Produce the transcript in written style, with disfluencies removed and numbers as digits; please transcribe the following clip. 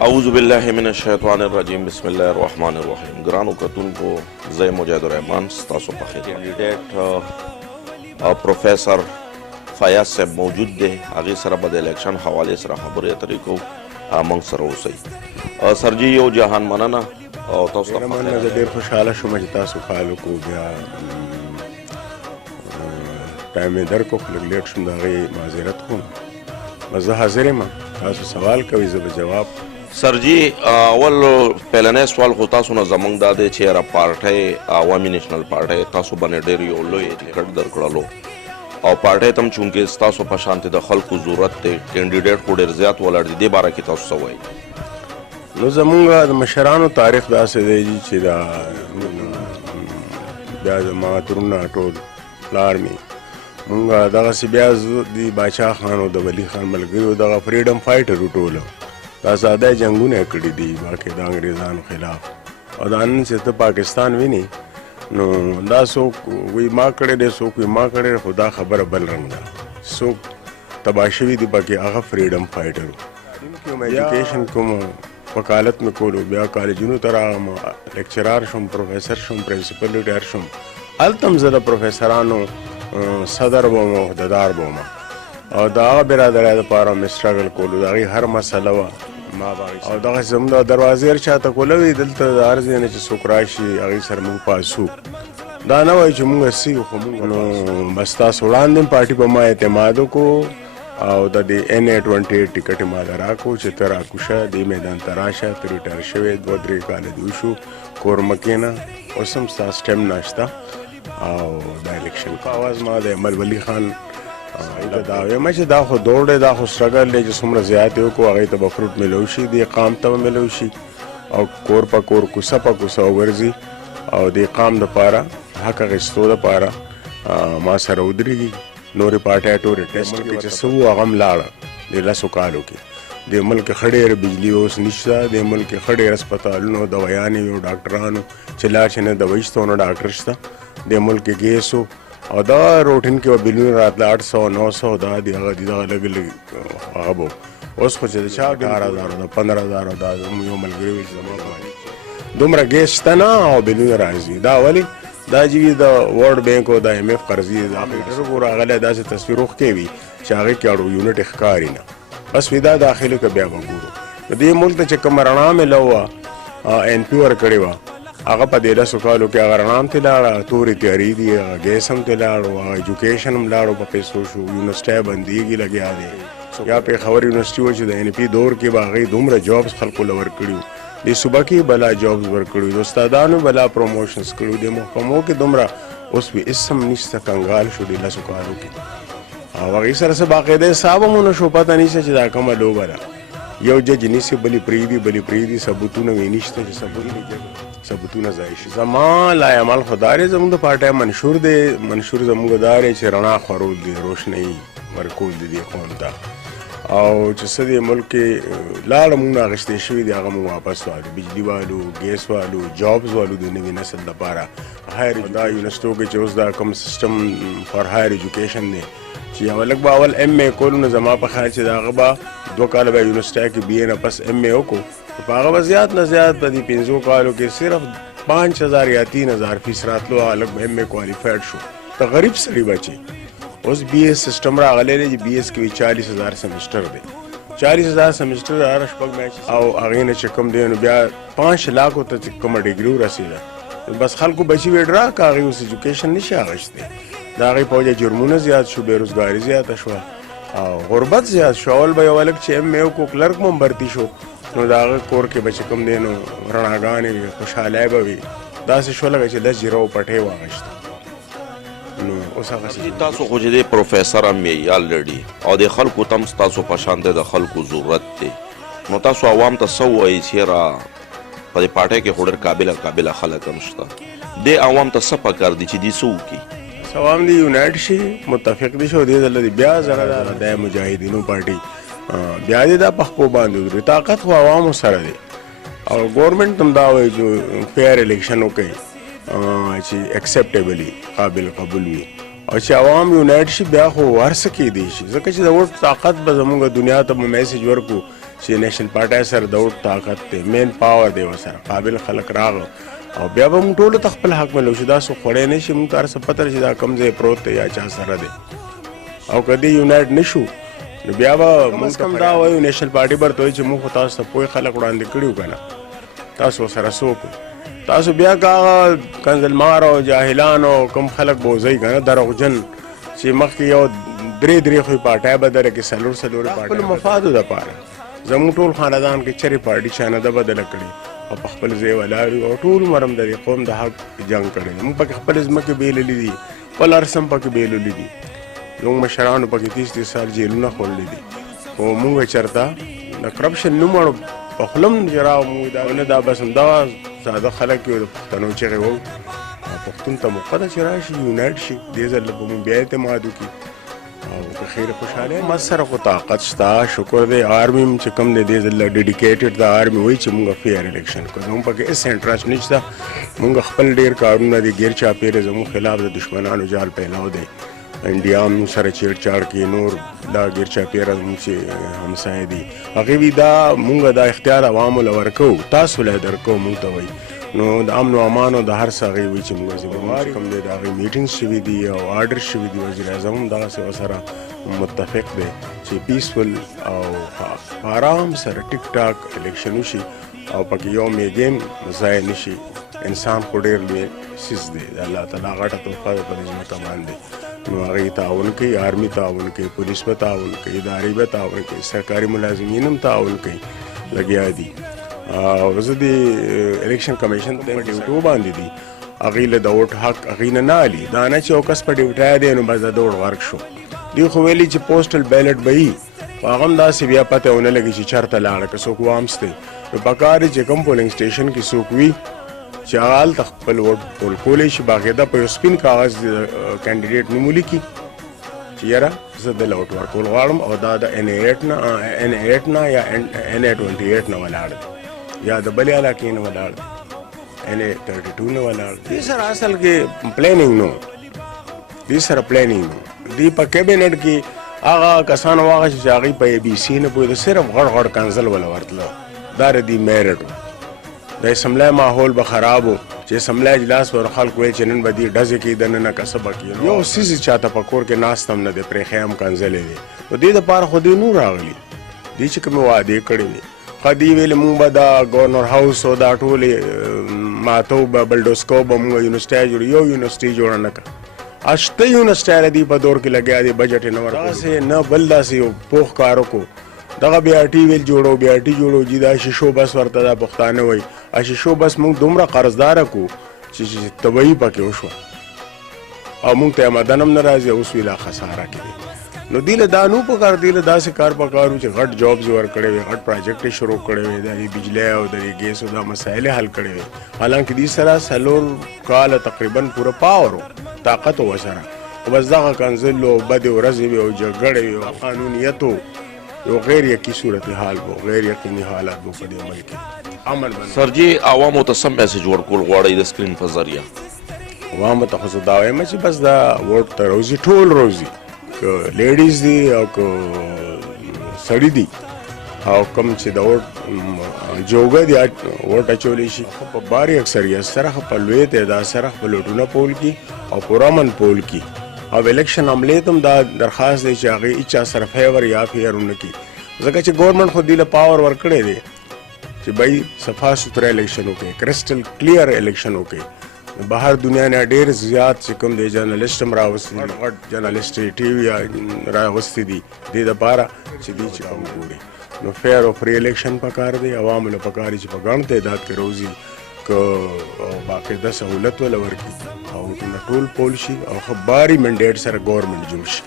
اعوذ بالله من الشیطان الرجیم بسم الله الرحمن الرحیم. ګرانو کتونکو زه مجاهد الرحمن ستاسو په خیر. کینډیډیټ پروفیسر فیاض صاحب موجود دی، هغې سره به د الیکشن حوالې سره خبرې اترې کوو. موږ سره اوسئ. سر جي یو جهان مننه او تاسو ته مننه. زه ډېر خوشحاله شوم چې تاسو کال وکړو، بیا ټایم یې درکړو، خو لږ لیټ شوم، د هغې معذرت کوم. بس زه حاضر یم، تاسو سوال کوئ زه به جواب. سر جی اول پهلنی سوال خو تاسو نه زموږ دا دی چې یاره پارټۍ عوامي نیشنل پارټۍ تاسو باندې ډېر یو لوی ټکټ درکړلو او پارټۍ ته هم چونکې ستاسو په شانتې د خلکو ضرورت دی، کینډیډیټ خو ډېر زیات ولاړ دي، دې باره کې تاسو څه وایي؟ نو زمونږ د مشرانو تاریخ داسې دی چې دا بیا زما ترونه ټول پلار مې مونږ دغسې بیا د باچا خان او د ولی خان ملګرو دغه فریډم فایټر ټوله دا ساده جنګونه کړي دي باقي د انګریزانو خلاف، او دا نن چې ته پاکستان ویني نو دا څوک وایي ما کړی دی، څوک وایي ما کړی دی، خو دا خبره بل رنګ ده. څوک تباه شوي دي پکې هغه فریډم فایټر کوم ایجوکیشن کوم وکالت مې کولو، بیا کالجونو ته راغلم، لیکچرار شوم، پروفیسر شوم، پرنسپل ریټایر شوم. هلته هم زه د پروفیسرانو صدر بوم او عهدهدار بوم او د هغه برادرۍ دپاره مې سټرګل کولو، د هغې هر مسله وه ما باغې او دغسې زموږ د دروازې هر چاته کولوي، دلته د هر ځای نه چې څوک راشي هغې سره موږ پاسو. دا نه وایي چې موږ هسي یو، خو موږ نو بس تاسو وړاندې پارټي په ما اعتماد وکړو او د دې NA-28 ټکټ یې ما له راکړو چې ته راکوشه دې میدان ته راشه، ته ریټایر شوې 2-3 کاله دې وشو، کور مه کښېنه، اوس هم ستا سټیم ناشته او دا الیکشن په اواز ما د احمد ولی خان دا وایم چې دا خو دوړ دی، دا خو سټرګل دی چې څومره زیات یې وکړو هغې ته به فروټ میلو شي، دې قام ته به میلو شي او کور په کور کوڅه په کوڅه وګرځي او دې قام دپاره حق اخیستو دپاره ما سره ودرېږي. نورې پارټۍ ټولې ټیسټ کې چې څه وو هغه هم لاړه د 10 کالو کې. د ملک ښه ډېر بجلي اوس نشته، د ملک ښه ډېر اسپتالونو دوايانې او ډاکټرانو چې لاړ شي نه دوایي شته نو ډاکټر شته، د ملک ګیس او دا روټین کې به بلونه راتله 800-900 دا د هغه لږ لږ هغه به اوس خو چې د چا 18,000 د 15,000 دا زموږ یو ملګري وایي چې زما دومره ګیس شته نه او بلونه راځي. دا ولې دا چې د ورلډ بینک او د IMF قرضې دا فیډر ګوره راغلی داسې تصویر وښکې وي چې هغې کې اړو یونټ یې ښکاري نه، بس وي دا داخلي که بیا به ګورو. د دې ملک ته چې کومه رڼا میلو وه NP ورکړې وه هغه په 10 کالو کې هغه رڼا هم ترې لاړه، تورې تیارې دي، هغه ګیس هم ترې لاړو، هغه ایجوکیشن هم لاړو، په پیسو شو، یونیورسټۍ بندېږي لګیا دی. یا پېښور یونیورسټي و چې د NP دور کې به هغې دومره جابس خلکو له ورکړي وو، دې صوبه کې بلا جابس ورکړي وو، د استادانو بلا پروموشنز کړي وو، د محکمو کې دومره اوس به هېڅ هم نشته، کنګال شو د 10 کالو کې. او هغې سره څه باقاعده حساب هم ونه شو، پته نشته چې دا کومه لوبه ده. یو جج نیسي بلې پرېږدي بلې پرېږدي، ثبوتونه وی نشته چې ثبوتونه ځای شي. زما لایعمل خو دا دی زموږ د پارټۍ منشور دی، منشور زموږ دا دی چې رڼا خورول دي، روشنۍ ورکول دي دې قوم ته، او چې څه دې ملک کې لاړه مونږ نه اخیستې شوي دي هغه مونږ واپس والو، بجلي والو، ګیس والو، جابز والو د نوي نسل دپاره. هایر دا یونیورسټو کې چې اوس دا کوم سیسټم فار هایر ایجوکیشن دی چې یو لږ به اول MA کولو نو زما په خیال چې د هغه به 2 کاله به یونیورسټۍ کې BA نه پس MA وکړو، په هغه به زیات نه زیات په دې 5 کالو کې صرف 5,000 یا 3,000 فیس راتلو، هغه لږ به MA کوالیفاید شو. ته غریب سړي بچي اوس BS سیسټم راغلی دی چې BS کې 40,000 سیمسټر دی، 40,000 سیمسټر هر شپږ میاشتې او هغې نه چې کوم دی نو بیا 5 لاکو ته چې کومه ډګري ورسېده، بس خلکو بچي ویډ راکړه، هغې اوس ایجوکیشن نشي اخیستی. د هغې په وجه جرمونه زیات شو، بېروزګاري زیاته شوه او غربت زیات شو. اول به یو هلک چې MA وکړو کلرک هم برتي شو نو د هغه کور کې به چې کوم دی نو رڼاګانې وي، خوشحالۍ به وي، داسې شو لکه چې 10 زره پټۍ واغېسته. نو اوس هغه تاسو خو چې دی پروفیسر هم یې الریډي او د خلکو ته هم ستاسو په شان د خلکو ضرورت دی، نو تاسو عوام ته څه وایي چې یاره په دې پارټۍ کې خو ډېر قابله خلک هم شته، دې عوام ته څه پکار دي چې دوی څه وکړي؟ عوام دې یونایټ شي، متفق دي شو، دې ځله دې بیا زړه د مجاهدینو پارټي بیا دې دا په خپو باندې ودرېږي. طاقت خو عوامو سره دی او ګورنمنټ هم دا وایي چې فیر الیکشن وکړي چې ایکسپټیبلی قابل قبول وي او چې عوام یونایټ شي بیا خو هر څه کېدی شي، ځکه چې د ووټ طاقت به زموږ دنیا ته به میسیج ورکړو چې نیشنل پارټۍ سره د ووټ طاقت دی، مین پاور دی ورسره، قابل خلک راغله او بیا به موږ ټولو ته خپل حق ملو شي. داسې خوړی نه شي، موږ ته هر څه پته چې دا کوم ځای پروت دی یا چا سره دی. او که دې یونایټ نه شو نو بیا به موږ کم دا وایو نیشنل پارټي به ورته وایي چې موږ خو تاسو ته پوه خلک وړاندې کړي وو که نه، تاسو ورسره څه وکړو. تاسو بیا که هغه کنزلمار او جاهلان او کوم خلک بوځئ که نه دروغجن چې مخکې یو درې خو پارټۍ به دره کې څلور پارټۍ خپلو مفادو دپاره زموږ ټول خاندان کې چرې پارټي چا نه ده بدله کړې او په خپل ځای ولاړ یو او ټول عمر هم د دې قوم د حق جنګ کړی. موږ پکې خپلې ځمکې بېللي دي، خپل هر څه هم پکې بېللي دي، زموږ مشرانو پکې 30 سال جیلونه خوړلي دي، خو موږ چېرته د کرپشن نوم په خوله هم جراو موږ دا نه، دا بس همدغه ساده خلک یو د پښتنو چغې وو. پښتون ته موقع ده چې راشي یونایټ شي، دې ځل به موږ بیا اعتماد وکړي او که خیر خوشحاله ما سره خو طاقت شته، شکر دی. آرمي چې کوم دی دې ځل ډیډیکیټډ د آرمي وایي چې موږ فیر الیکشن کوو، زموږ پکې هېڅ انټرسټ نشته. موږ خپل ډېر کارونه دي ګیر چاپېره زموږ خلاف د دشمنانو جال پیلاو دی، انډیا هم سره چیړ چاړ کوي، نور دا ګیر چاپېره زموږ چې همسایه دي هغې وي دا موږ دا اختیار عوامو له ورکوو، تاسو له یې درکوو موږ ته وایي. نو د امن و امان او د هر څه هغې وایي چې موږ ذمهوار کوم دی د هغې میټینګ شوي دي او آرډر شوي دي. وزیر اعظم هم دغسې ورسره متفق دی چې پیسفل او آرام سره ټیک ټاک الیکشن وشي او پکې یو میګیم ضایع نه شي. انسان خو ډېر لوی څیز دی، د الله تعالی غټه تحفه ده په دې ځمکه باندې. نو هغې تعاون کوي، آرمي تعاون کوي، پولیس به تعاون کوي، ادارې به تعاون کوي، سرکاري ملازمین هم تعاون کوي، لګیا دي. او زه د الیکشن کمیشن په ډیوټو باندې دي، هغې له د ووټ حق هغې نه اخلي. دا نه چې یو کس په ډیوټی دی نو بس د دوړ غرق شو. دوی خو ویلي چې پوسټل بیلټ به وي، خو هغه هم داسې بیا پته ونه لګي چې چېرته لاړه که څوک وامستی. نو پکار دی چې کوم پولنګ سټیشن کې څوک وي چې هغه هلته خپل ووټ پول کولی شي، باقاعده په یو سپین کاغذ کینډیډیټ نوم ولیکي چې یاره زه دله ووټ ورکول غواړم او دا د NA8 نه یا NA28 نه ولاړ دی یا د بلې علاقې نه ولاړ دی، NA32 نه ولاړ دی. دې سره اصل کې پلانینګ نو، دې سره پلانینګ نو. دې په کیبینټ کې هغه کسان واغه چې هغې په ABC نه پوهېده، صرف غړ کنزل وله ورتله، دا د دې میرټ و. د اسمبلی ماحول به خراب و چې اسمبلی اجلاس به خلکو ویل چې نن به دې ډزې کوي دننه که څه به کوي، یو څیز چاته په کور کې ناست هم نه دی، پرېښی هم کنځلې دی. نو دې دپاره خو دې نو راغلي، دې چې کومې وعدې کړې وې خو دې ویلې مونږ به دا ګورنر هاوس او دا ټولې ماتو به بلډوز کوو به مونږ یونیورسټۍ جوړ، یو یونیورسټۍ جوړه نه کړه. اشته یونیورسټۍ دې په دور کې لګیا دی، بجټ یې نه ورکړ، داسې نه بل داسې یو پوخ کار وکړو. دغه BRT ویل جوړو، BRT جوړو چې دا شیشو بس ورته دا پښتانه وایي، شیشو بس موږ دومره قرضداره کړو چې طبعي پکې وشوه او موږ ته آمدن هم نه راځي، اوس وی لا خساره کې دی. نو دې له دا نو پکار، دې له داسې کار پکار و چې غټ جابز ورکړی وي، غټ پراجیکټ یې شروع کړی وي، د بجلی او د ګیس او دا مسایل حل کړی وي. حالانکه دې سره 4 کاله تقریبا پوره پاور و، طاقت و ورسره، خو بس دغه کنځل او بدې ورځې وي او جګړې وي او قانونیت و، یو غیر یقیني صورتحال و، غیر یقیني حالات و په دې ملک کې. امن سر جی عوامو ته سم میسج ورکول غواړئ د سکرین په ذریعه؟ عوامو ته خو زه دا وایم چې بس دا ووټ ته روزي، ټول روزي، که لیډیز دي او که سړي دي او کوم چې د ووټ جوګه دي ووټ اچولی شي، په باري اکثریت سره په لوی تعداد سره خپل ووټونه پول کړي او پوره امن پول کړي. او الیکشن عملې ته هم دا درخواست دی چې هغې هېچا سره فیور یا فیر ونه کړي، ځکه چې ګورنمنټ خو دې له پاور ورکړی دی چې بھائی صفا سوتره الیکشن وکړي، کرسټل کلیر الیکشن وکړي. بهر دنیا نه ډېر زیات چې کوم دی جرنالسټ هم راوستي دي، غټ جرنالسټ ټي وي راوستي دي دې دپاره چې دې چې کوم ګوري. نو فیر او فری الیکشن پکار دی، عوامو له پکار چې په ګڼ تعداد کې روزي که باقاعده سهولت وله ورکړي او ټول پول شي او ښه باري منډیټ سره ګورنمنټ جوړ شي.